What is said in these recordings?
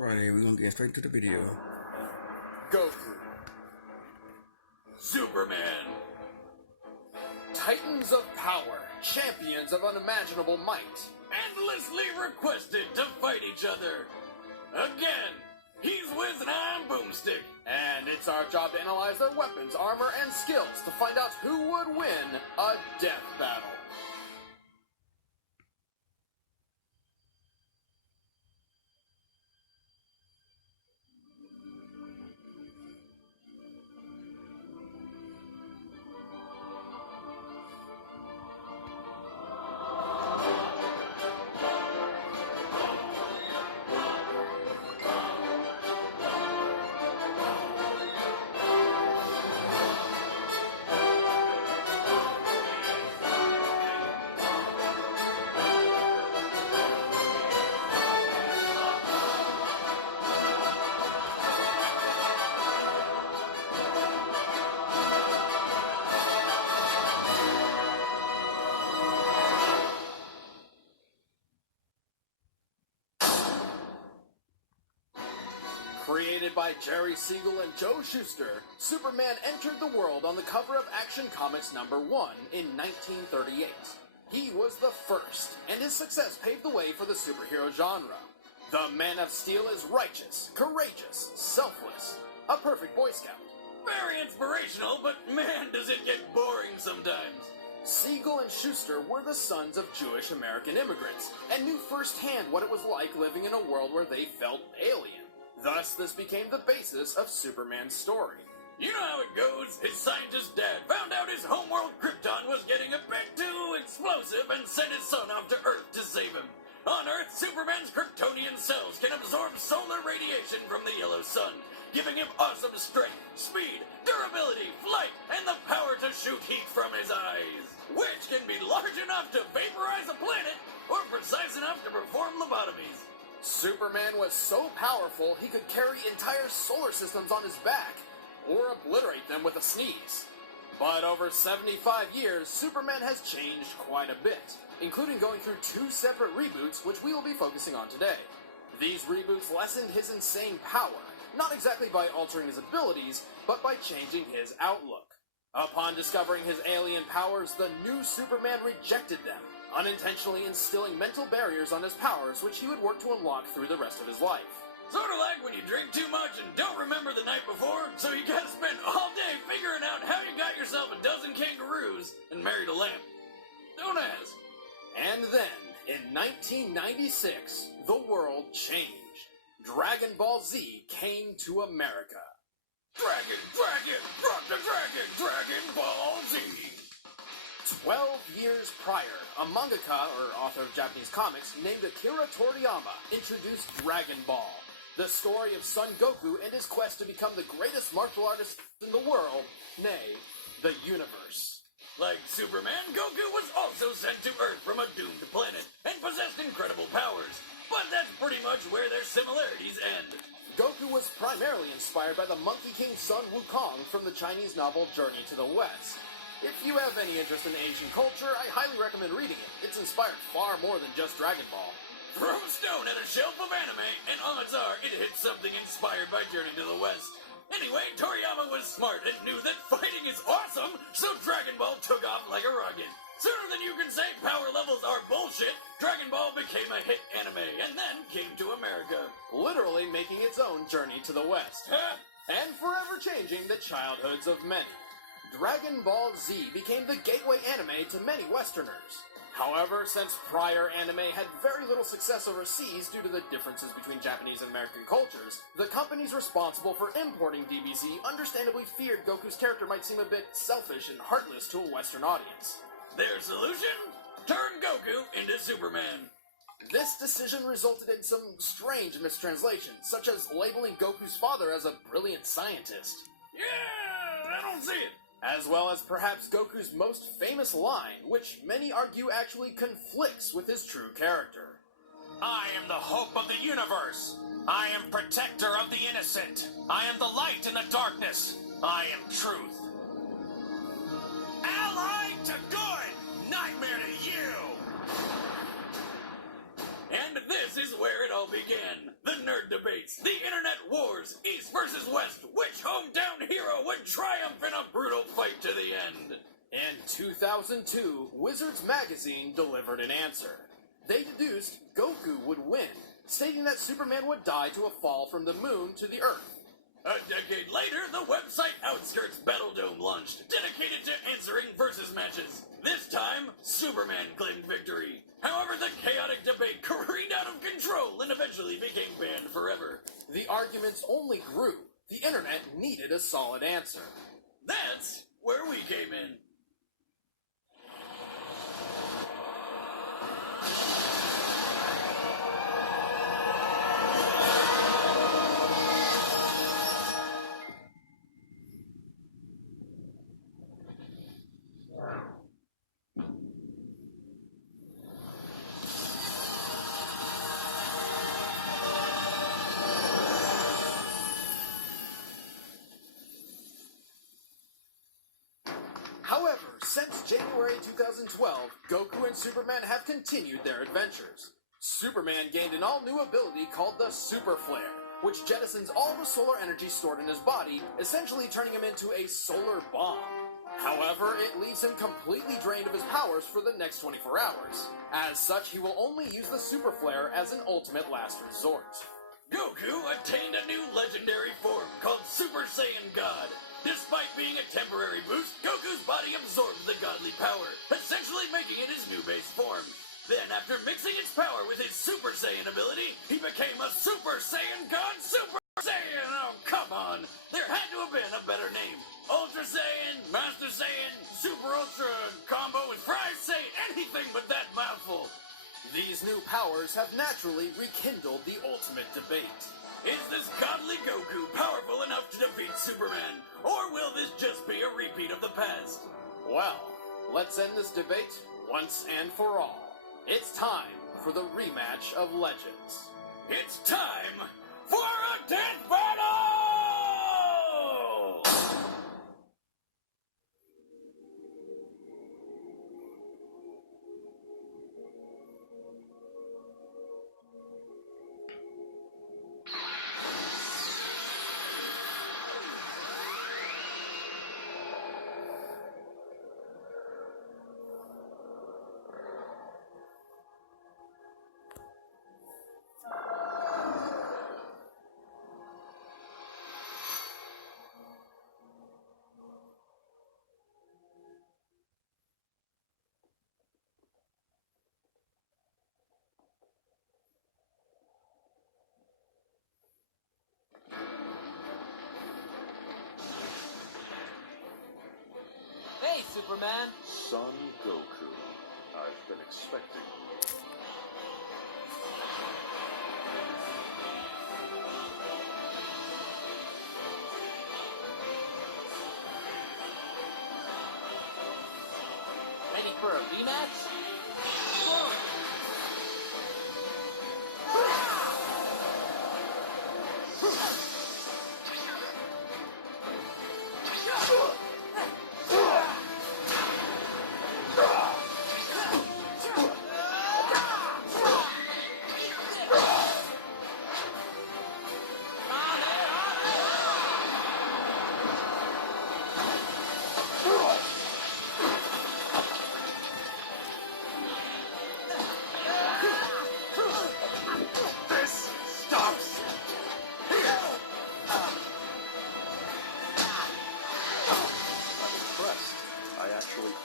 Alrighty, we're gonna get straight to the video. Goku. Superman. Titans of power, champions of unimaginable might, endlessly requested to fight each other. Again, he's Wiz and I'm Boomstick, and it's our job to analyze their weapons, armor, and skills to find out who would win a death battle. Created by Jerry Siegel and Joe Shuster, Superman entered the world on the cover of Action Comics #1 in 1938. He was the first, and his success paved the way for the superhero genre. The Man of Steel is righteous, courageous, selfless, a perfect Boy Scout. Very inspirational, but man, does it get boring sometimes. Siegel and Shuster were the sons of Jewish American immigrants, and knew firsthand what it was like living in a world where they felt alien. Thus, this became the basis of Superman's story. You know how it goes. His scientist dad found out his homeworld Krypton was getting a bit too explosive and sent his son off to Earth to save him. On Earth, Superman's Kryptonian cells can absorb solar radiation from the yellow sun, giving him awesome strength, speed, durability, flight, and the power to shoot heat from his eyes, which can be large enough to vaporize a planet or precise enough to perform lobotomies. Superman was so powerful he could carry entire solar systems on his back, or obliterate them with a sneeze. But over 75 years, Superman has changed quite a bit, including going through 2 separate reboots, which we will be focusing on today. These reboots lessened his insane power, not exactly by altering his abilities, but by changing his outlook. Upon discovering his alien powers, the new Superman rejected them, unintentionally instilling mental barriers on his powers, which he would work to unlock through the rest of his life. Sort of like when you drink too much and don't remember the night before, so you gotta spend all day figuring out how you got yourself a dozen kangaroos and married a lamb. Don't ask. And then, in 1996, the world changed. Dragon Ball Z came to America. Dragon, rock the dragon, Dragon Ball Z! 12 years prior, a mangaka, or author of Japanese comics, named Akira Toriyama introduced Dragon Ball, the story of son Goku and his quest to become the greatest martial artist in the world, nay, the universe. Like Superman, Goku was also sent to Earth from a doomed planet and possessed incredible powers, but that's pretty much where their similarities end. Goku was primarily inspired by the Monkey King's son Wukong from the Chinese novel Journey to the West. If you have any interest in Asian culture, I highly recommend reading it. It's inspired far more than just Dragon Ball. Throw a stone at a shelf of anime, and odds are it hits something inspired by Journey to the West. Anyway, Toriyama was smart and knew that fighting is awesome, so Dragon Ball took off like a rocket. Sooner than you can say power levels are bullshit, Dragon Ball became a hit anime, and then came to America, literally making its own Journey to the West. And forever changing the childhoods of many. Dragon Ball Z became the gateway anime to many Westerners. However, since prior anime had very little success overseas due to the differences between Japanese and American cultures, the companies responsible for importing DBZ understandably feared Goku's character might seem a bit selfish and heartless to a Western audience. Their solution? Turn Goku into Superman. This decision resulted in some strange mistranslations, such as labeling Goku's father as a brilliant scientist. Yeah, I don't see it. As well as perhaps Goku's most famous line, which many argue actually conflicts with his true character. I am the hope of the universe. I am protector of the innocent. I am the light in the darkness. I am truth. Allied to good, nightmare to you. And this is where it all began. The nerd debates, the internet wars, East versus West, which hometown hero would triumph in a brutal fight to the end. In 2002, Wizards Magazine delivered an answer. They deduced Goku would win, stating that Superman would die to a fall from the moon to the Earth. A decade later, the website Outskirts Battledome launched, dedicated to answering versus matches. This time, Superman claimed victory. However, the chaotic debate careened out of control and eventually became banned forever. The arguments only grew. The internet needed a solid answer. That's where we came in. However, since January 2012, Goku and Superman have continued their adventures. Superman gained an all-new ability called the Super Flare, which jettisons all the solar energy stored in his body, essentially turning him into a solar bomb. However, it leaves him completely drained of his powers for the next 24 hours. As such, he will only use the Super Flare as an ultimate last resort. Goku attained a new legendary form called Super Saiyan God. Despite being a temporary boost, Goku's body absorbed the godly power, essentially making it his new base form. Then, after mixing its power with his Super Saiyan ability, he became a Super Saiyan God Super Saiyan! Oh, come on! There had to have been a better name. Ultra Saiyan, Master Saiyan, Super Ultra, combo with Fry Saiyan, anything but that mouthful. These new powers have naturally rekindled the ultimate debate. Is this godly Goku powerful enough to defeat Superman? Or will this just be a repeat of the past? Well, let's end this debate once and for all. It's time for the rematch of Legends. It's time for a death battle! Hey, Superman! Son Goku, I've been expecting you. Ready for a rematch?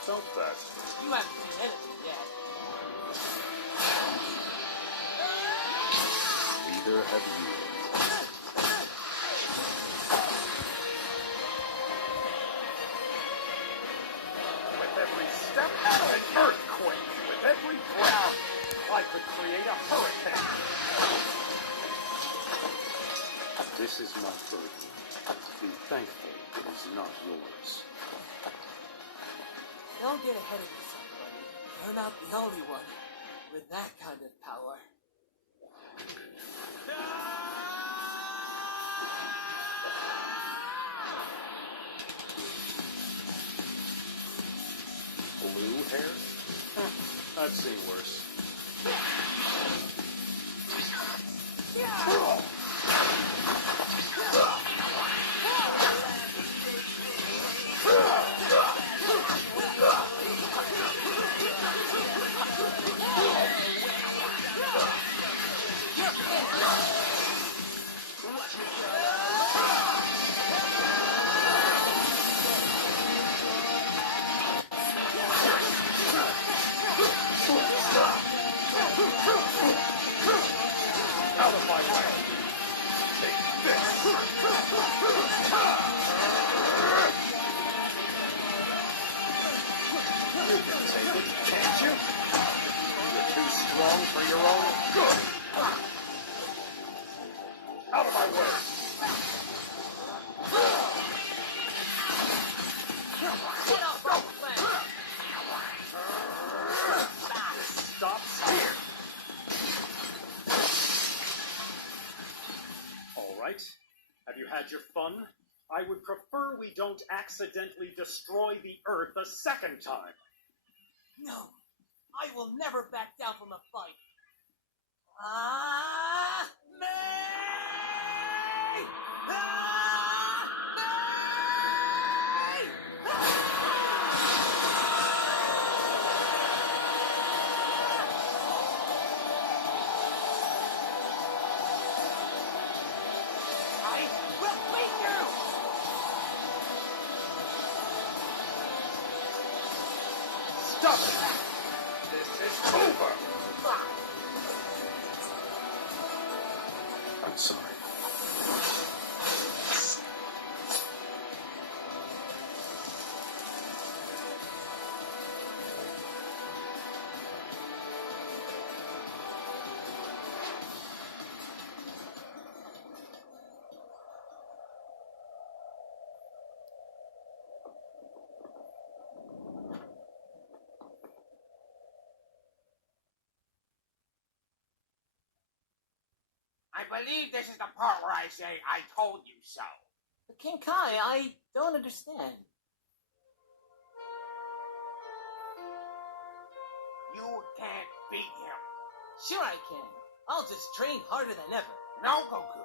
Felt that. You haven't seen anything yet. Neither have you. With every step, an earthquake. With every breath, I could create a hurricane. This is my burden. Be thankful it is not yours. Don't get ahead of yourself, buddy. You're not the only one with that kind of power. Blue hair? I've seen worse. Out of my way! Take this! You can take it, can't you? You're too strong for your own good! Out of my way! Get off my planet! Stops here! All right. Have you had your fun? I would prefer we don't accidentally destroy the Earth a second time. No, I will never back down from a fight. Ah, me! Ah, me! I will beat you! Stop it! This is over! I'm sorry. I believe this is the part where I say, I told you so. But King Kai, I don't understand. You can't beat him. Sure I can. I'll just train harder than ever. No, Goku.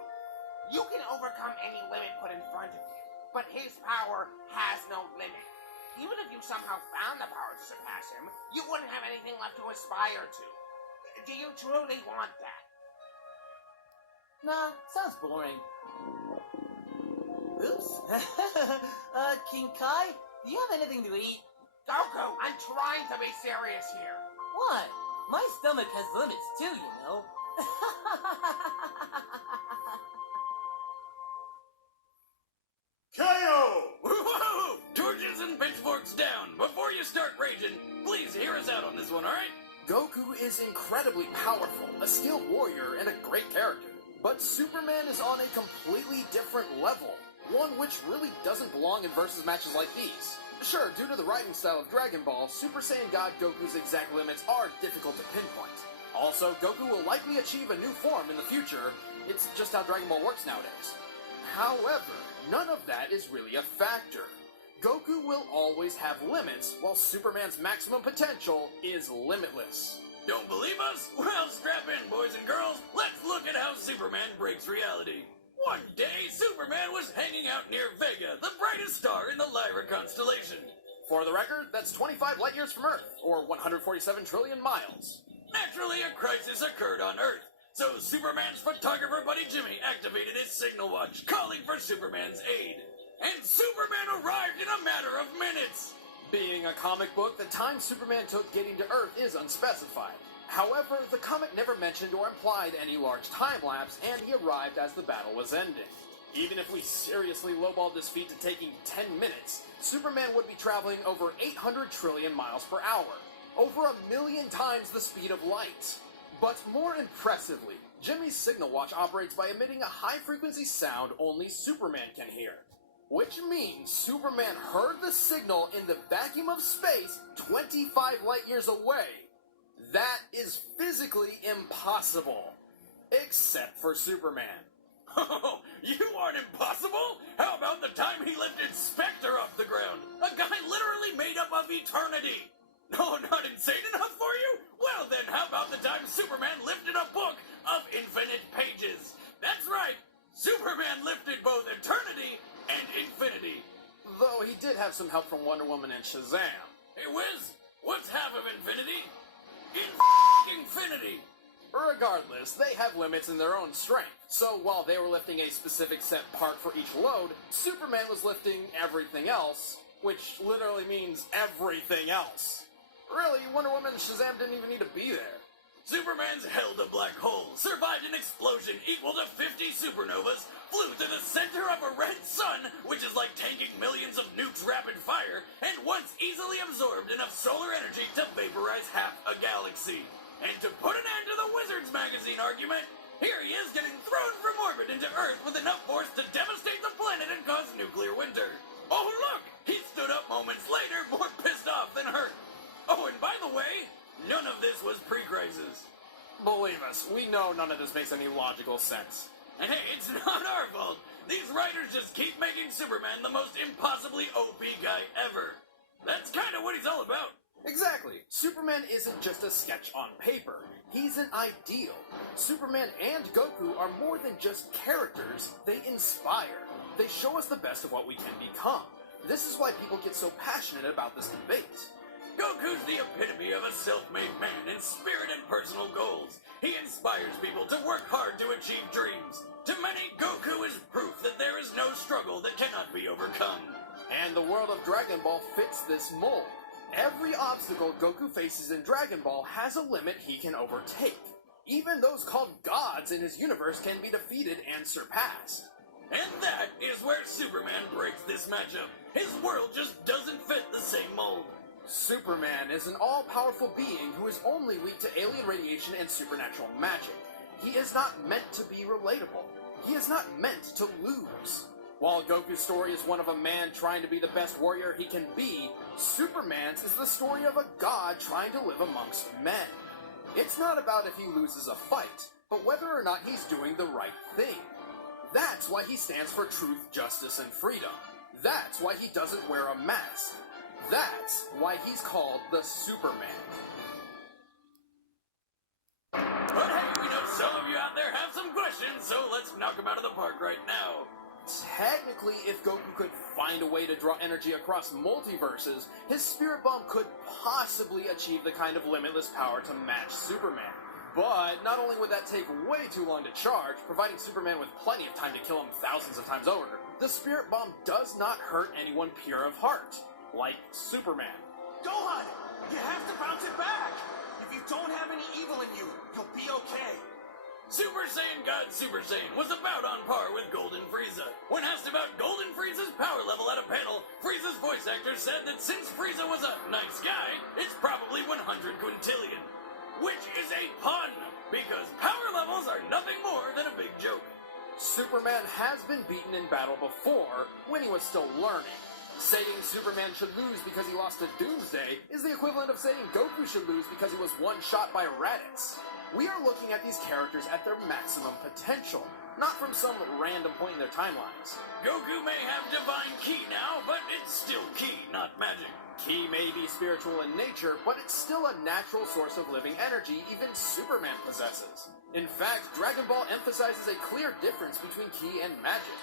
You can overcome any limit put in front of you, but his power has no limit. Even if you somehow found the power to surpass him, you wouldn't have anything left to aspire to. Do you truly want that? Nah, sounds boring. Oops. King Kai, do you have anything to eat? Goku, I'm trying to be serious here. What? My stomach has limits too, you know. KO! Whoa! Torches and pitchforks down. Before you start raging, please hear us out on this one, alright? Goku is incredibly powerful, a skilled warrior, and a great character. But Superman is on a completely different level, one which really doesn't belong in versus matches like these. Sure, due to the writing style of Dragon Ball, Super Saiyan God Goku's exact limits are difficult to pinpoint. Also, Goku will likely achieve a new form in the future. It's just how Dragon Ball works nowadays. However, none of that is really a factor. Goku will always have limits, while Superman's maximum potential is limitless. Don't believe us? Well, strap in, boys and girls. Let's look at how Superman breaks reality. One day, Superman was hanging out near Vega, the brightest star in the Lyra constellation. For the record, that's 25 light years from Earth, or 147 trillion miles. Naturally, a crisis occurred on Earth, so Superman's photographer buddy Jimmy activated his signal watch, calling for Superman's aid. And Superman arrived in a matter of minutes! Being a comic book, the time Superman took getting to Earth is unspecified. However, the comic never mentioned or implied any large time lapse, and he arrived as the battle was ending. Even if we seriously lowballed this feat to taking 10 minutes, Superman would be traveling over 800 trillion miles per hour, over 1 million times the speed of light. But more impressively, Jimmy's signal watch operates by emitting a high-frequency sound only Superman can hear. Which means Superman heard the signal in the vacuum of space 25 light years away. That is physically impossible. Except for Superman. Oh, you aren't impossible? How about the time he lifted Spectre off the ground? A guy literally made up of eternity. No, not insane enough for you? Well then, how about the time Superman lifted a book of infinite pages? That's right, Superman lifted both eternity and infinity. Though he did have some help from Wonder Woman and Shazam. Hey Wiz, what's half of infinity? Infinity. Regardless, they have limits in their own strength. So while they were lifting a specific set part for each load, Superman was lifting everything else, which literally means everything else. Really, Wonder Woman and Shazam didn't even need to be there. Superman's held a black hole, survived an explosion equal to 50 supernovas, flew through the center of a red sun, which is like tanking millions of nukes rapid fire, and once easily absorbed enough solar energy to vaporize half a galaxy. And to put an end to the Wizards magazine argument, here he is getting thrown from orbit into Earth with enough force to devastate the planet and cause nuclear winter. Oh look! He stood up moments later, more pissed off than hurt. Oh, and by the way, none of this was pre-crisis. Believe us, we know none of this makes any logical sense. And hey, it's not our fault. These writers just keep making Superman the most impossibly OP guy ever. That's kind of what he's all about. Exactly. Superman isn't just a sketch on paper. He's an ideal. Superman and Goku are more than just characters. They inspire. They show us the best of what we can become. This is why people get so passionate about this debate. Goku's the epitome of a self-made man in spirit and personal goals. He inspires people to work hard to achieve dreams. To many, Goku is proof that there is no struggle that cannot be overcome. And the world of Dragon Ball fits this mold. Every obstacle Goku faces in Dragon Ball has a limit he can overtake. Even those called gods in his universe can be defeated and surpassed. And that is where Superman breaks this matchup. His world just doesn't fit the same mold. Superman is an all-powerful being who is only weak to alien radiation and supernatural magic. He is not meant to be relatable. He is not meant to lose. While Goku's story is one of a man trying to be the best warrior he can be, Superman's is the story of a god trying to live amongst men. It's not about if he loses a fight, but whether or not he's doing the right thing. That's why he stands for truth, justice, and freedom. That's why he doesn't wear a mask. That's why he's called the Superman. But hey, we know some of you out there have some questions, so let's knock them out of the park right now. Technically, if Goku could find a way to draw energy across multiverses, his spirit bomb could possibly achieve the kind of limitless power to match Superman. But not only would that take way too long to charge, providing Superman with plenty of time to kill him thousands of times over, the spirit bomb does not hurt anyone pure of heart, like Superman. Gohan, you have to bounce it back. If you don't have any evil in you, you'll be okay. Super Saiyan God Super Saiyan was about on par with Golden Frieza. When asked about Golden Frieza's power level at a panel, Frieza's voice actor said that since Frieza was a nice guy, it's probably 100 quintillion. Which is a pun, because power levels are nothing more than a big joke. Superman has been beaten in battle before, when he was still learning. Saying Superman should lose because he lost to Doomsday is the equivalent of saying Goku should lose because he was one-shot by Raditz. We are looking at these characters at their maximum potential, not from some random point in their timelines. Goku may have divine ki now, but it's still ki, not magic. Ki may be spiritual in nature, but it's still a natural source of living energy even Superman possesses. In fact, Dragon Ball emphasizes a clear difference between ki and magic.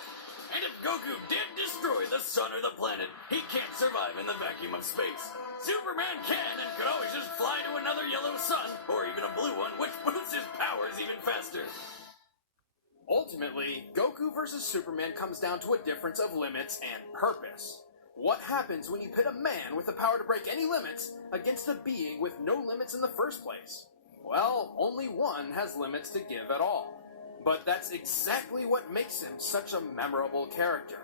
And if Goku did destroy the sun or the planet, he can't survive in the vacuum of space. Superman can and could always just fly to another yellow sun, or even a blue one, which boosts his powers even faster. Ultimately, Goku versus Superman comes down to a difference of limits and purpose. What happens when you pit a man with the power to break any limits against a being with no limits in the first place? Well, only one has limits to give at all. But that's exactly what makes him such a memorable character.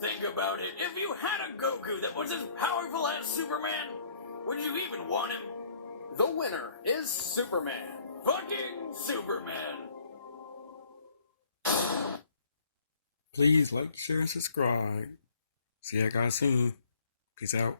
Think about it. If you had a Goku that was as powerful as Superman, would you even want him? The winner is Superman. Fucking Superman. Please like, share, and subscribe. See you guys soon. Peace out.